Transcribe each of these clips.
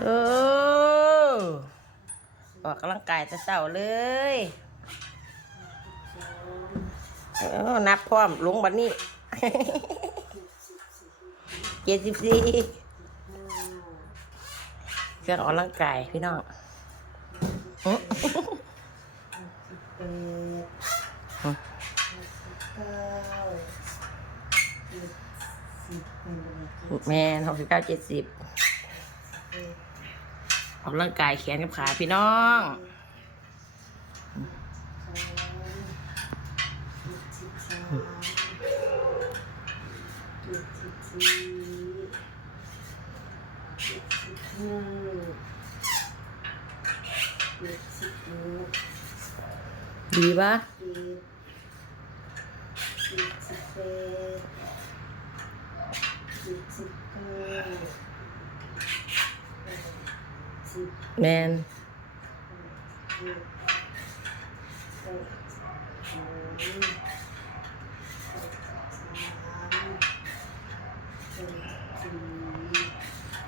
เออออกกำลังกายแต่เช้าเลยเออนับพร้อมลงบันนี้ เจ็ดสิบสี่เครื่องออกกำลังกายพี่น้องแปดเก้าเจ็ดสิบเป็นอะไรแม่นหกสิบเก้าเจ็ดสิบ ออกกำลังกายแขนกับขาพี่น้องเจ็ดสิบสี่เจ็ดสิบห้าเจ็ดสิบหกดีปะเจ็ดเจ็ดสิบแปดเจ็ดสิบเก้าแปดสิบ แมนเดแปดสองแปดสามแปดสี่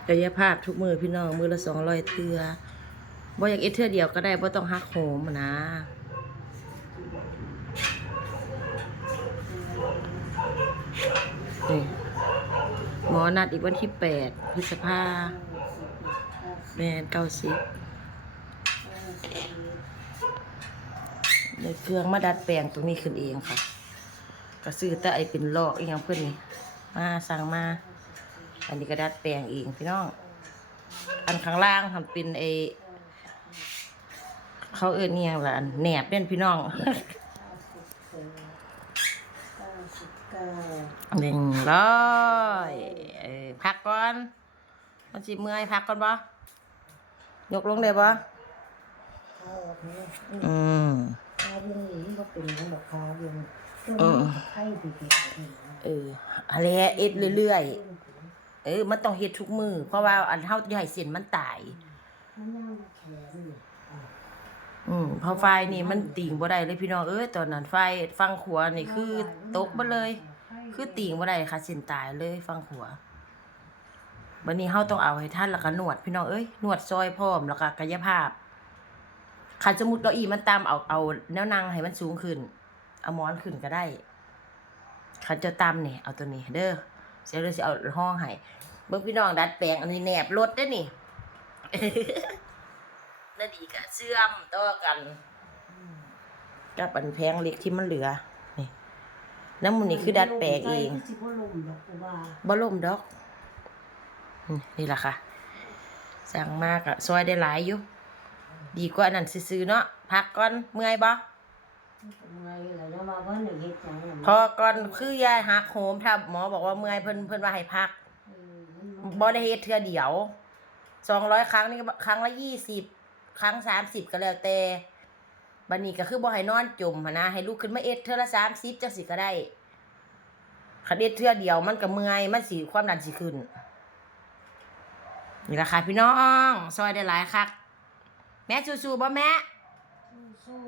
กายภาพทุกมือพี่น้อง มือละสองร้อยเทือบ่อยากเอเทือเดียวก็ได้บ่ต้องหักโหมอะนะนี่หมอนัดอีกวันที่แปดพฤษภา แมนเก้าสิบในเครื่องมาดัดแปลงตรงนี้ขึ้นเองค่ะก็ซื้อแต่ไอเป็นลอกอีกอย่างเพื่อนนี่มาสั่งมา อันนี้ก็ดัดแปลงเองพี่น้อง อันข้างล่างทำเป็นไอเขาเอิ้นเนี่ยงละอันแหนบเล่นพี่น้องหนึ่งร้อยพักก่อนมันสิเมื่อยพักก่อนบ่ ยกลงได้บ่ข้าวเนี่ยอืมข้าวยังนี้ก็เป็นของแบบข้าวยังเออไข่ดีดีดีเอออะไรเอ็ดเรื่อยๆ เออ มันต้องเฮ็ดทุกมือ เพราะว่าอันเฮาอย่าให้เส้นมันตาย มันย่างแขนนี่อืมเพอไฟนี่มันติ่งบ่ได้เลยพี่น้องเอ้ยตอนนั้นไฟฟังขวานี่คือตกบ่เลย คือติ่งบ่ได้ค่ะเส้นตายเลยฟังขวา บัดนี้เฮาต้องเอาให้ท่านแล้วก็นวด พี่น้องเอ้ยนวดซอยพร้อมแล้วก็กายภาพคันสมมุติเก้าอี้มันตามเอาเอาแนวนั่งให้มันสูงขึ้น เอาหมอนขึ้นก็ได้คันจะตามนี่เอาตัวนี้ เด้อเสียเลยสิเอาห้องให้เบิ่งพี่น้องดัดแปลงอันนี้แนบรถเด้อนี่นาดีกะเชื่อมต่อกันกับอันแพงเล็กที่มันเหลือ นี่น้ำมันนี่คือดัดแปลงเองสิบ่ลมดอก นี่แหละค่ะ สั่งมากอะซอยได้หลายอยู่ ดีกว่าอันนั้นซื้อๆเนาะ พักก่อนเมื่อยบ่ทำไงล่ะแล้วมาว่าหนึ่งเฮ็ดจังนั้นพอก่อนคือยาหักโหมถ้าหมอบอกว่าเมื่อยเพิ่นเพิ่นว่าให้พักเออมันบ่ได้เฮ็ดเทื่อเดียวสองร้อยครั้งนี่ก็ครั้งละยี่สิบครั้งสามสิบก็แล้วแต่บัดนี้ก็คือบ่ให้นอนจมหั้นนะให้ลุกขึ้นมาเอ็ดเทื่อละสามสิบจังสิก็ได้คันเอ็ดเทื่อเดียวมันก็เมื่อยมันสิความดันสิขึ้น นี่ล่ะค่ะพี่น้อง ซอยได้หลายคัก แม่สู้ๆบ่แม่สู้